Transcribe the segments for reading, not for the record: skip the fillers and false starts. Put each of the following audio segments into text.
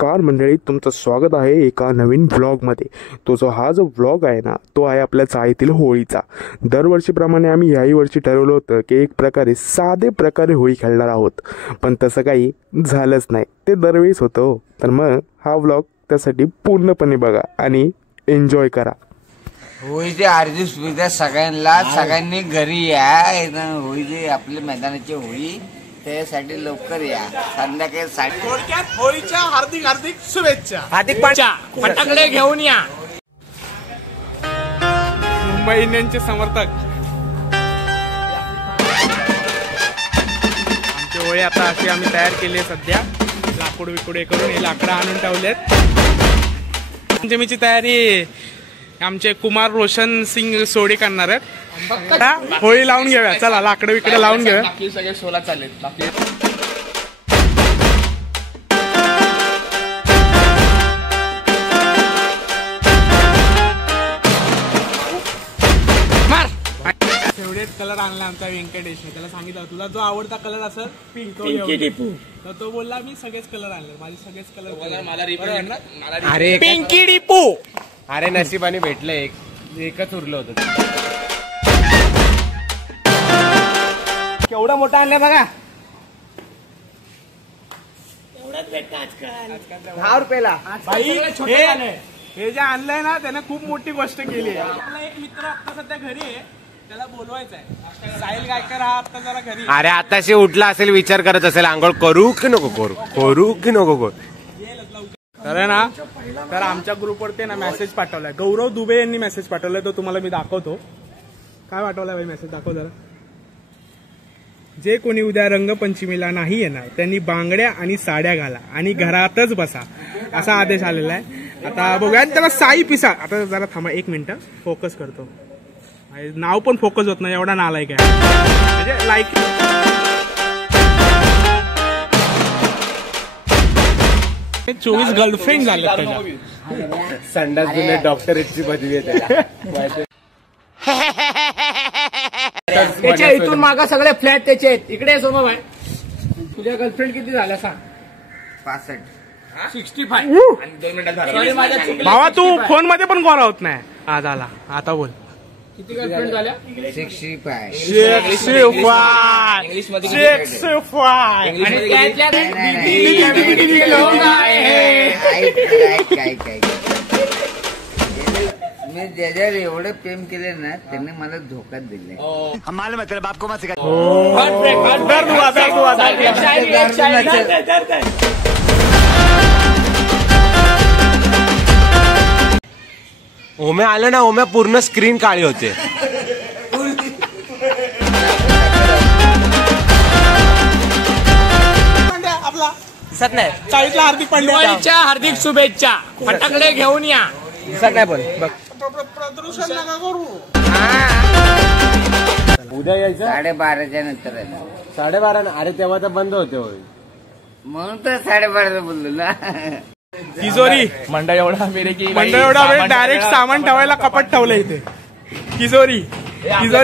नमस्कार मंडळी, तुमचं स्वागत आहे एका नवीन व्लॉगमध्ये। हा जो व्लॉग आहे ना, तो आहे आपल्या चाळीतील होळीचा। दरवर्षीप्रमाणे आम्ही याही वर्षी ठरवलं होतं की एक प्रकारे साधे प्रकारे होळी खेळणार आहोत, पण तसं काही झालंच नाही। ते दरवेळेस होतं। तर मग हा व्लॉग त्यासाठी पूर्णपणे बघा आणि एन्जॉय करा। होळीचे हार्दिक शुभेच्छा सगळ्यांनी घरी या। होळीची आपल्या मैदानाची होळी, त्यासाठी लवकर या। संध्याकाळी थोडक्यात होळीच्या हार्दिक हार्दिक शुभेच्छा। हार्दिक फटाकडे घेऊन या। मुंबई इंडियन्सचे समर्थक आमची होळी आता अशी आम्ही तयार केली आहे। सध्या लाकूड विकुडे करून हे लाकडं आणून ठेवलेत। पंचमीची तयारी आमचे कुमार रोशन सिंग सोडी करणार आहेत। होळी लावून घेऊया, चला लाकडं विकडे लावून घेऊया। बाकी सगळे 16 चालेल। बाकी फेवरेट कलर आणला आमचा व्यंकटेशने। त्याला सांगितलं तुला जो आवडता कलर असेल पिंकी डिपू, तर तो बोलला मी सगळेच कलर आणले, माझे सगळेच कलर मला अरे पिंकी डिपू, अरे नशिबाने भेटलं, एकच उरलं होतं। केवढा मोठा आणलाय बघा, एवढाच भेटतं आजकाल 10 रुपयाला। हे जे आणलंय ना, त्याने खूप मोठी गोष्ट केली आहे। आपला एक मित्र आता सध्या घरी आहे, त्याला बोलवायचं आहे। साहिल गायकर हा आता जरा घरी। अरे आताशी उठला असेल, विचार करत असेल आंघोळ करू की नको करू, करू की नको करू। तर ना, तर आमच्या ग्रुपवरती ना मेसेज पाठवलाय, गौरव दुबे यांनी मेसेज पाठवलाय, तो तुम्हाला मी दाखवतो। काय पाठवलाय भाई मेसेज, दाखव जरा। जे कोणी उद्या रंगपंचमीला नाही येणार त्यांनी बांगड्या आणि साड्या घाला आणि घरातच बसा, असा आदेश आलेला आहे। आता बघूया त्याला साई पिसा। आता जरा थांबा, 1 मिनिट फोकस करतो। नाव पण फोकस होत नाही, एवढा नालायक आहे म्हणजे लाईक। हे 24 गर्लफ्रेंड झाले त्याच्या। संडास जुने डॉक्टरेटची पदवी आहे त्याच्या। इथून मागा सगळे फ्लॅट त्याचे आहेत। इकडे सोमा भाई, तुझ्या गर्लफ्रेंड किती झाल्या सांग? 65 65। भावा तू फोन मध्ये पण गोरा होत नाही। हा झाला, आता बोल। किती गर्लफ्रेंड झाल्या? 65 इंग्लिश मध्ये मी ज्याच्यावर एवढं प्रेम केले ना, त्यांनी मला धोका दिलाय। ओम्या आलं ना, ओम्या पूर्ण स्क्रीन काळी होते। आपला दिसत नाही, चाळीतला हार्दिक पांड्या हार्दिक शुभेच्छा। फटाकडे घेऊन या। दिसत नाही पण बघ, प्रदूषण नका करू। उद्या यायचं 12:30च्या नंतर आहे। 12:30? अरे तेव्हा तर बंद होते होळी, म्हणून तर 12:30 बोललो ना। तिजोरी मंडळ एवढा वेळ डायरेक्ट सामान ठेवायला कपाट ठेवलंय इथे। तिजोरी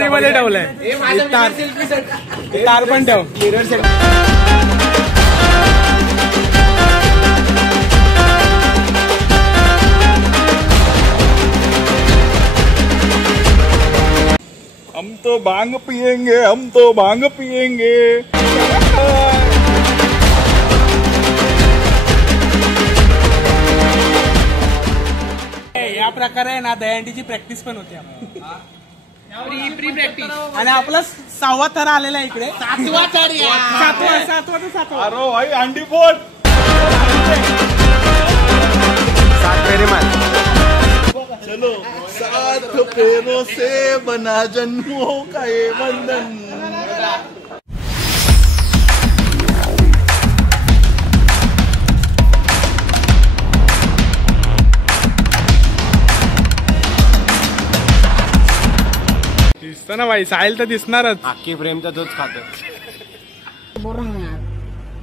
मध्ये ठेवलंय। तार पण ठेव। हम तो भांग पिएंगे, हम तो भांग पिएंगे। या प्रकारे ना दहीहंडीची प्रॅक्टिस पण होते। Pre practice. आणि आपला 6वा थर आलेला आहे इकडे। 7वा थर। 7वा। अरे भाई अंडी फोड। 7 फेरे मार। चलो 7 फेरों से बना जन्मों का ये बंधन। दिसतं ना भाई, साहिल तर दिसणारच। अख्खी फ्रेम तर तोच खातो।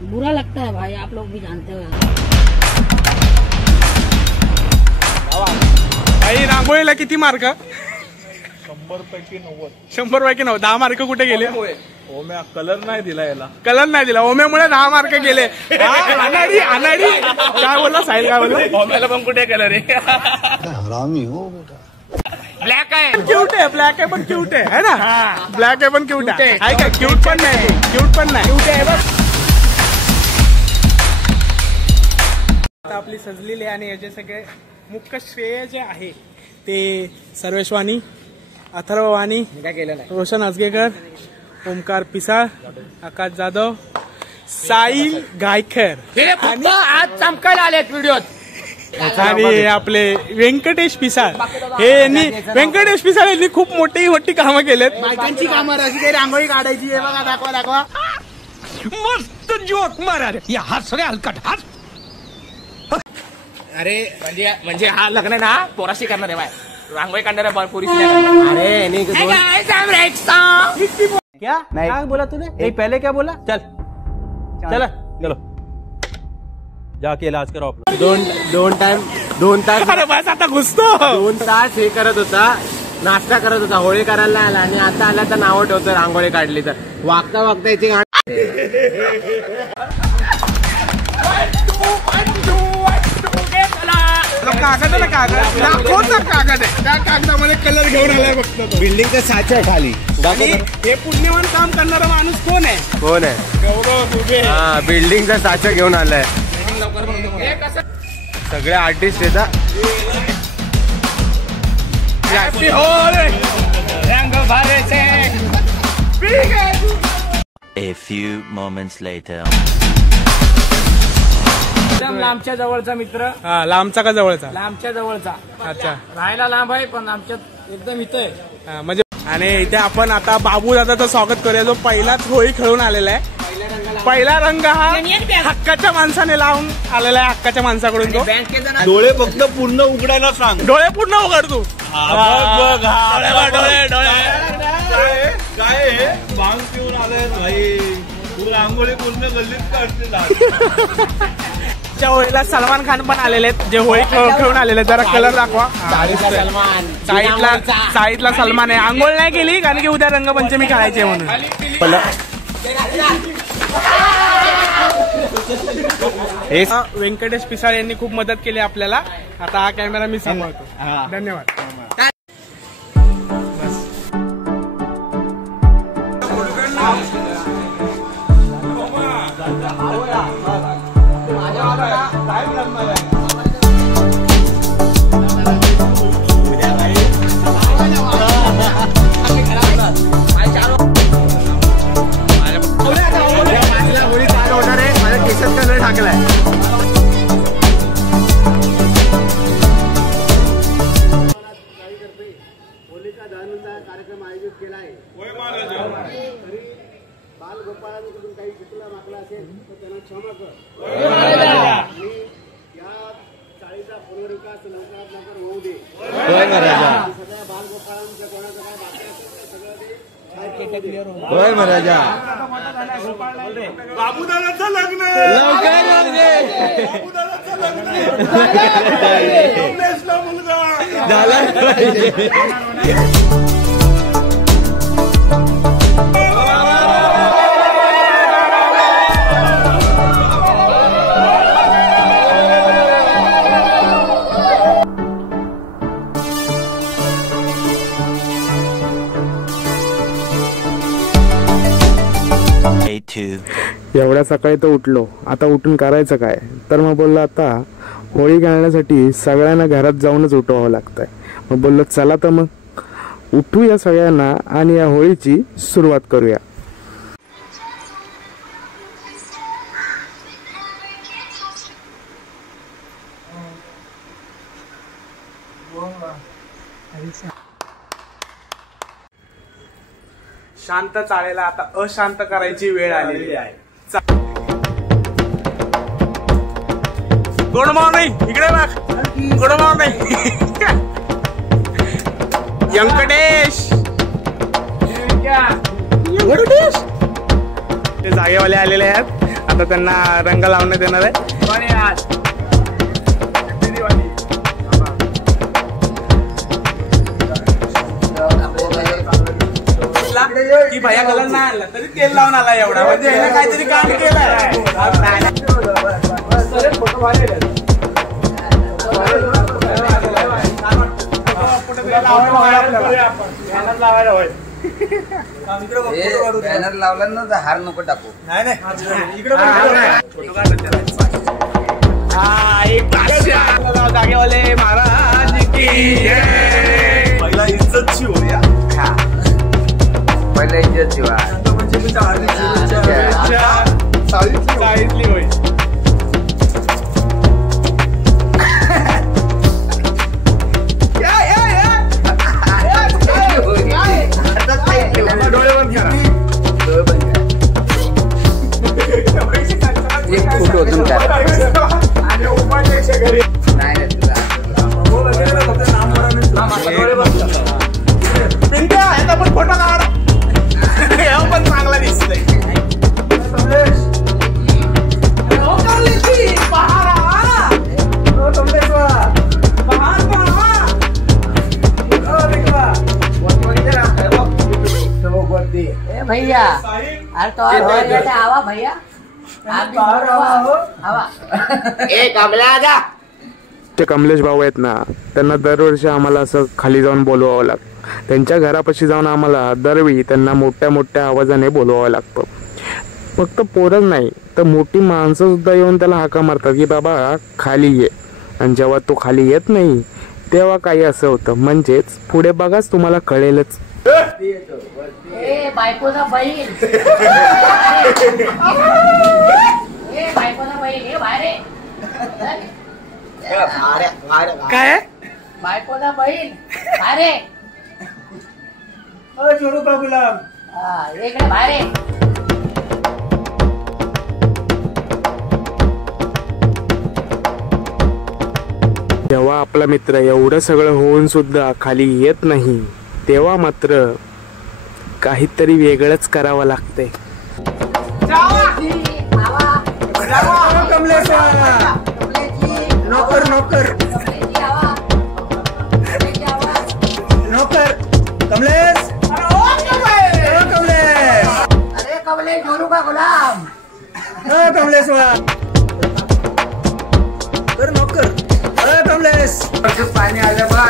बुरा लगता है भाई, आप लोग भी जानते हो। भाई रांगोळीला किती मार्क? 100 पैकी 90। 10 मार्क कुठे गेले? ओम्या कलर नाही दिला याला. कलर नाही दिला. ओम्यामुळे 10 मार्क गेले. अनाडी अनाडी काय बोलला साहिल, काय बोलला? ओम्याला पण कुठे कलर आहे? हरामी हो बेटा. ब्लॅक आहे. क्यूट आहे, ब्लॅक आहे पण क्यूट आहे, है ना? ब्लॅक आहे पण क्यूट आहे. काय क्यूट पण नाही, क्यूट पण नाही. क्यूट आहे बघ. आता आपली सजलेली आणि याचे सगळे मुख्य श्रेय जे आहे ते सर्वेशवाणी, अथर्ववाणी, काय केलं नाही. रोशन आजगेकर, ओमकार पिसाळ, आकाश जाधव, साई गायकर हे फक्त आज चमकायला आलेत व्हिडिओत. आणि आपले व्यंकटेश पिसाळ. हे यांनी व्यंकटेश पिसाळ यांनी खूप मोठी मोठी कामं केलेत. बायकांची कामं अशी काही रांगोळी काढायची आहे बघा. दाखवा दाखवा. मस्त जोक मारा रे. या हात सगळे हलकट हात. अरे म्हणजे हा लग्न ना पोराशी करणार आहे बाय. रांगोळी काढणाऱ्या पोरीशी नाही. क्या क्या बोला तूने? नहीं पहले क्या बोला? चल चल चलो जाके इलाज कराओ. दोन तास अरे बस आता घुसतो. 2 तास हे करत होता, नाश्ता करत होता, होळी करायला आला आणि आता आला तर नावं ठेवतो रांगोळी काढली तर. वागता वागता याची कागद आहे, कागद लाखोचा कागद आहे. त्या कागदामध्ये कलर घेऊन आलाय फक्त. बिल्डिंगचं साचा आहे खाली. आणि हे पुण्यवान काम करणारा माणूस कोण आहे? कोण आहे? गौरव दुबे. हा, बिल्डिंगचा साचा घेऊन आलाय. सगळे आर्टिस्ट येतात. A few moments later. एकदम लांबच्या जवळचा मित्र. हा, लांबचा का जवळचा? लांबच्या जवळचा. अच्छा. राहायला लांब आहे पण आमच्यात एकदम इथं आहे. हा, म्हणजे आणि इथे आपण आता बाबू दादाचं स्वागत करूया, जो पहिलाच होळी खेळून आलेला आहे. पहिला रंग हा हक्काच्या माणसाने लावून आलेला आहे, हक्काच्या माणसाकडून तो. डोळे फक्त पूर्ण उघडायला सांग. डोळे पूर्ण उघड तू. डोळे काय भांग पिऊन आलाय भाई. तू रांगोळी पूर्ण गल्लीत काढते. च्या होळीला सलमान खान पण आलेले आहेत, जे होळी खेळून आलेले आहेत. जरा कलर दाखवा. साईडला सलमान आहे. आंघोळ नाही केली कारण की उद्या रंगपंचमी खेळायची म्हणून. व्यंकटेश पिसाळ यांनी खूप मदत केली आपल्याला. आता हा कॅमेरा मी सांभाळतो. धन्यवाद. कार्यक्रम आयोजित केला आहे. तरी बालगोपाळाने कुठून काही चुकला मागला असेल तर त्यांना क्षमा कर. आणि या चाळीचा पुनर्विकास लवकरात लवकर होऊ दे. सगळ्या बालगोपाळांच्या कोणाचं काय बाकी असेल तर सगळं ते बाबूदादाचं लग्न. बाबूदादाचं लग्न. मुलगा झाला. एवढ्या सकाळी तर उठलो. आता उठून करायचं काय? तर मग बोललो आता होळी खेळण्यासाठी सगळ्यांना घरात जाऊनच उठवावं लागतंय. मग बोललो चला तर मग उठूया सगळ्यांना आणि या होळीची सुरुवात करूया. शांत चालेला आता अशांत करायची वेळ आलेली आहे. Good morning. इकडे बघ. Good morning. व्यंकटेश ते जागेवाले आलेले आहेत. आता त्यांना रंग लावण्यात येणार आहे. की भैया कलर ना आला तरी तेल लावून आला एवढा म्हणजे ह्याने काहीतरी काम बॅनर लावला ना तर हार नको टाकू. जागेवाले महाराज की पहिला इज्जतची होया. पहिला इज्जत ठेवा. साईडली होईल. डोळे बंद करा. एक फोटो होतो नाही तुला पिंट्या ह्याचा पण फोटो काढ. पण चांगला दिसतोय. भैया अरे तो आवा भैया आप आवा. ते कमलेश भाऊ आहेत ना, त्यांना दरवर्षी आम्हाला असं खाली जाऊन बोलवावं लागतं. त्यांच्या घरापाशी जाऊन आम्हाला दरवेळी त्यांना मोठ्या मोठ्या आवाजाने बोलवावं लागतं. फक्त पोरच नाही तर मोठी माणसं सुद्धा येऊन त्याला हाका मारतात की बाबा खाली ये. आणि जेव्हा तो खाली येत नाही तेव्हा काही असं होतं. म्हणजेच पुढे बघाच तुम्हाला कळेलच. बायकोचा बहीण बायकोचा बहीण हे बाहेर काय बायकोचा बहीण बाहेर जोरू का गुलाम. इकडे बाहेर जेव्हा आपला मित्र एवढं सगळं होऊन सुद्धा खाली येत नाही तेव्हा मात्र काहीतरी वेगळंच करावं लागतंय. नोकर नोकर नोकर कमलेश. अरे कमलेश जोरू का गुलाम. कमलेश कर नोकर. अरे कमलेश पाणी आलं बघ.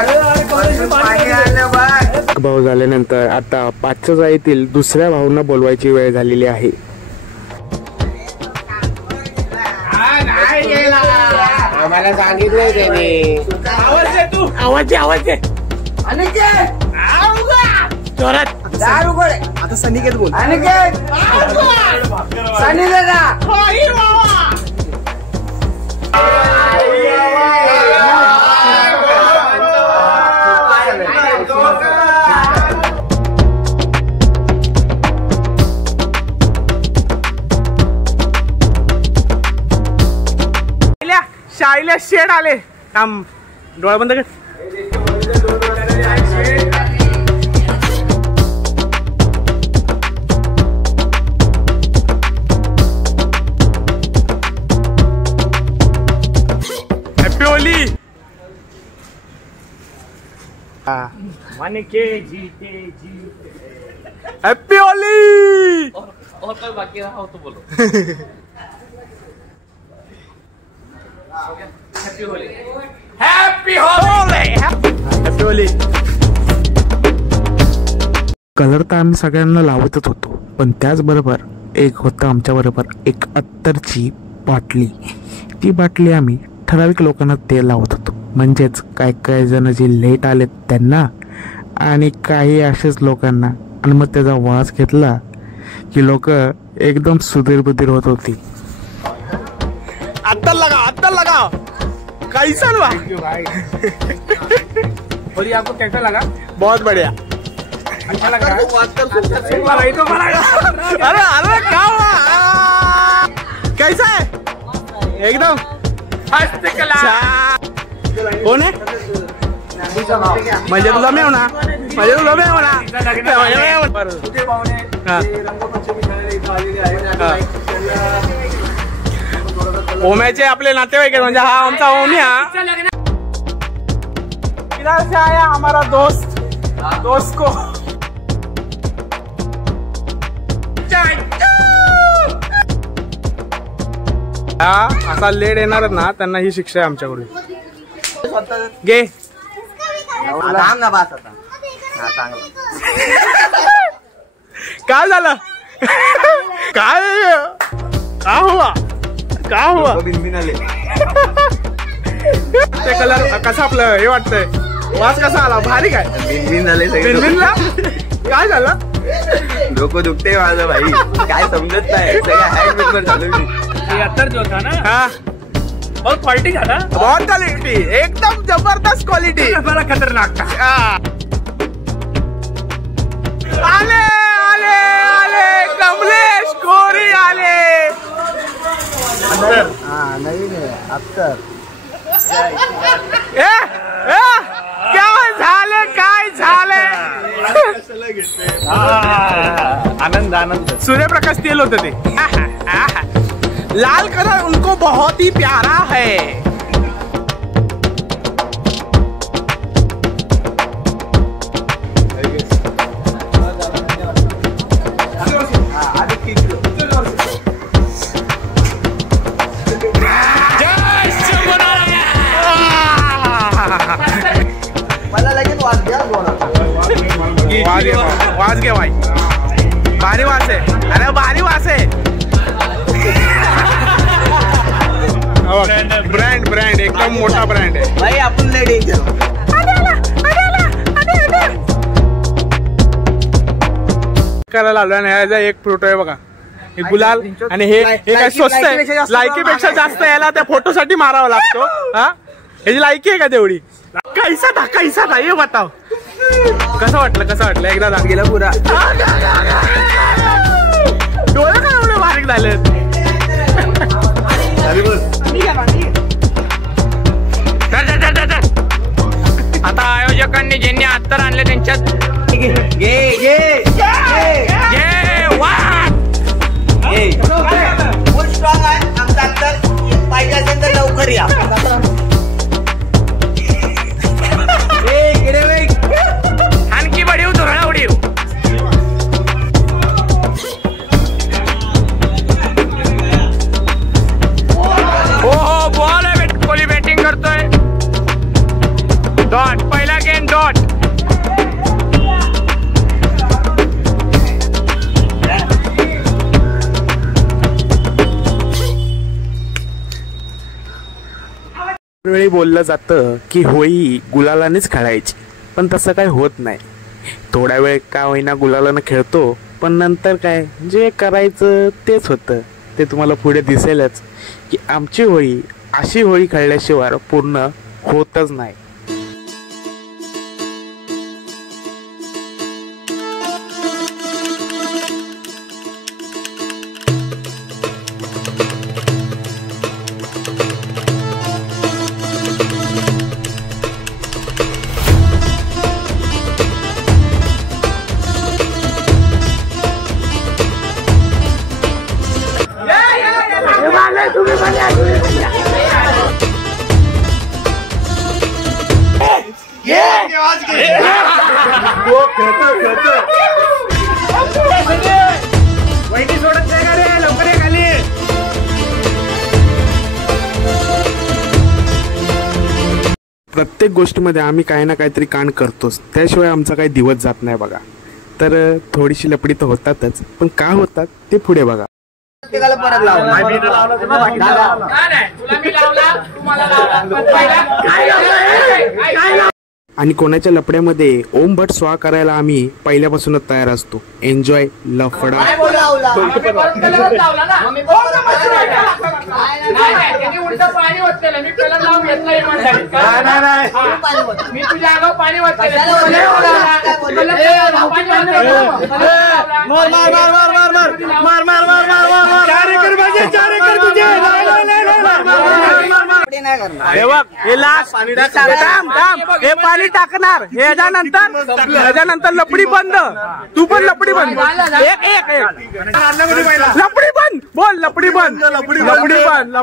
पाणी आलं बघ. भाऊ झाल्यानंतर आता 5च्या जाळीतील दुसऱ्या भाऊंना बोलवायची वेळ झालेली आहे. आम्हाला सांगितलंय त्याने. आवाज दे तू. आवाज दे. जोरात. आता सनिकेत बोल. सनी दादा शाळेला शेड आले. काम डोळा बंद कर. Happy Holy. Happy Holy. बाकी राहा तो बोलो. Happy Holy. Happy Holy. Colour तर आम्ही सगळ्यांना लावतच होतो, पण त्याचबरोबर एक होतं आमच्याबरोबर एक अत्तरची बाटली. ती बाटली आम्ही ठराविक लोकांना ते लावत होतो. म्हणजेच काही जण जे लेट आलेत त्यांना आणि काही असेच लोकांना. आणि मग त्याचा वास घेतला की लोक एकदम सुधीर बुधीर होत होती. अत्तर लगा कैसा लगा. होली आपको कैसा लगा. बहुत बढ़िया. अच्छा लग रहा है. अरे क्या हुआ. कैसा है. एकदम कोण आहे. म्हणजे तुला मी होणार. ओम्याचे आपले नातेवाईक म्हणजे हा आमचा ओम्या. इधर से आया हमारा दोस्त को असा लेट येणार ना त्यांना ही शिक्षा आहे आमच्याकडून. घे काय झालं काय का हुआ ते कलर कसं आपलं हे वाटतंय वास कसा आला भारी काय बिनबिनला काय झालं डोकं दुखते माझं भाई काय समजत नाही सगळ्या हँड पेपर झालं अत्तर जो था ना हाँ बहुत क्वालिटी था ना बहुत क्वालिटी एकदम जबरदस्त क्वालिटी बड़ा खतरनाक था. आले आले आले कमलेश कोरी आले. नवीन आहे अत्तर. काय झाले काय झाले आनंद आनंद. सूर्यप्रकाश तेल होतं ते. लाल कलर उनको बहुत ही प्यारा है. मला लगेच वाज घ्या वाज घे भाई भारी वास आहे अरे भारी वास आहे. ब्रँड ब्रँड एकदम मोठा ब्रँड आहे भाई आपण लेडी करायला आलो आणि ह्याचा एक फोटो आहे बघा हे गुलाल आणि हे काय स्वस्त आहे लायकीपेक्षा जास्त याला त्या फोटो साठी मारावा लागतो. हा ह्याची लायकी आहे का तेवढी कैसा था हे बताव कसं वाटलं एकदा गेला पुरा डोळे काय एवढे बारीक झाले. आता आयोजकांनी ज्यांनी अत्तर आणले त्यांच्यात फुल स्ट्रॉंग आहे आमचा अत्तर पाहिजे असेल तर लवकर या. आणखी बढीव धोरणा उडीव. हो बॉल आहे कोहली बॅटिंग करतोय. डॉट पहिला गेम डॉट. वेळी बोललं जातं की होळी गुलालानेच खेळायची पण तसं काय होत नाही. थोडा वेळ का होईना गुलालानं खेळतो पण नंतर काय जे करायचं तेच होतं ते तुम्हाला पुढे दिसेलच की आमची होळी अशी होळी खेळल्याशिवाय पूर्ण होतच नाही. प्रत्येक गोष्टीमध्ये आम्ही काही ना काहीतरी कांड करतोच त्याशिवाय आमचा काही दिवस जात नाही बघा. तर थोडीशी लपडी तर होतातच पण का होतात ते पुढे बघा. परत आणि कोणाच्या लपड्यामध्ये ओम भट स्वाहा करायला आम्ही पहिल्यापासूनच तयार असतो. एन्जॉय लफडा. मी तुझ्या अंगावर पाणी हे पाणी टाकणार ह्याच्यानंतर लपडी बंद. तू पण लपडी बंद. लपडी बंद बोल. लपडी बंद. लपडी बंद.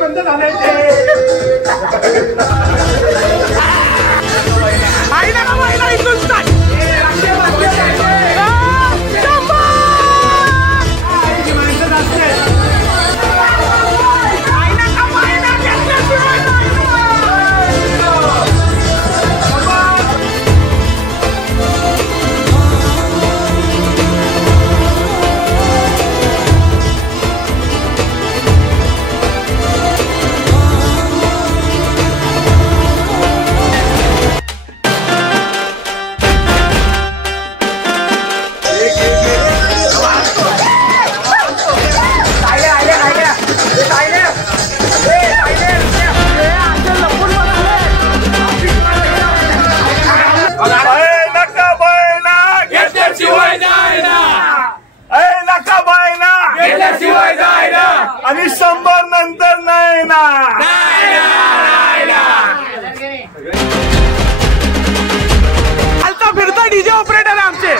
बंद झालंय ते. आणि 100 नंतर नाही ना. चालता फिरता डीजे ऑपरेटर आमचे.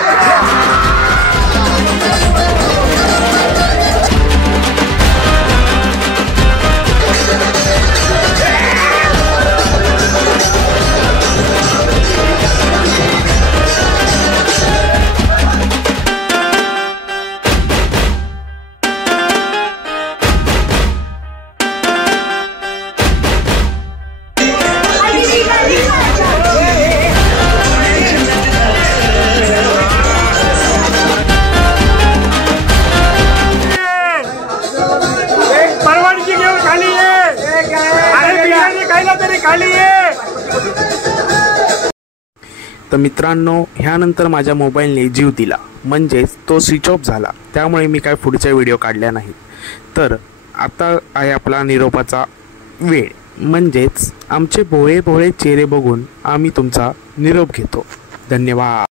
परवानगी घेऊन खाली ये. अरे बिर्याणी खायला तरी खाली ये. तर मित्रांनो, ह्यानंतर माझ्या मोबाईलने जीव दिला, म्हणजेच तो स्विच ऑफ झाला. त्यामुळे मी काय पुढच्या व्हिडिओ काढल्या नाहीत. तर आता आहे आपला निरोपाचा वेळ, म्हणजेच आमचे भोळे भोळे चेहरे बघून आम्ही तुमचा निरोप घेतो. धन्यवाद.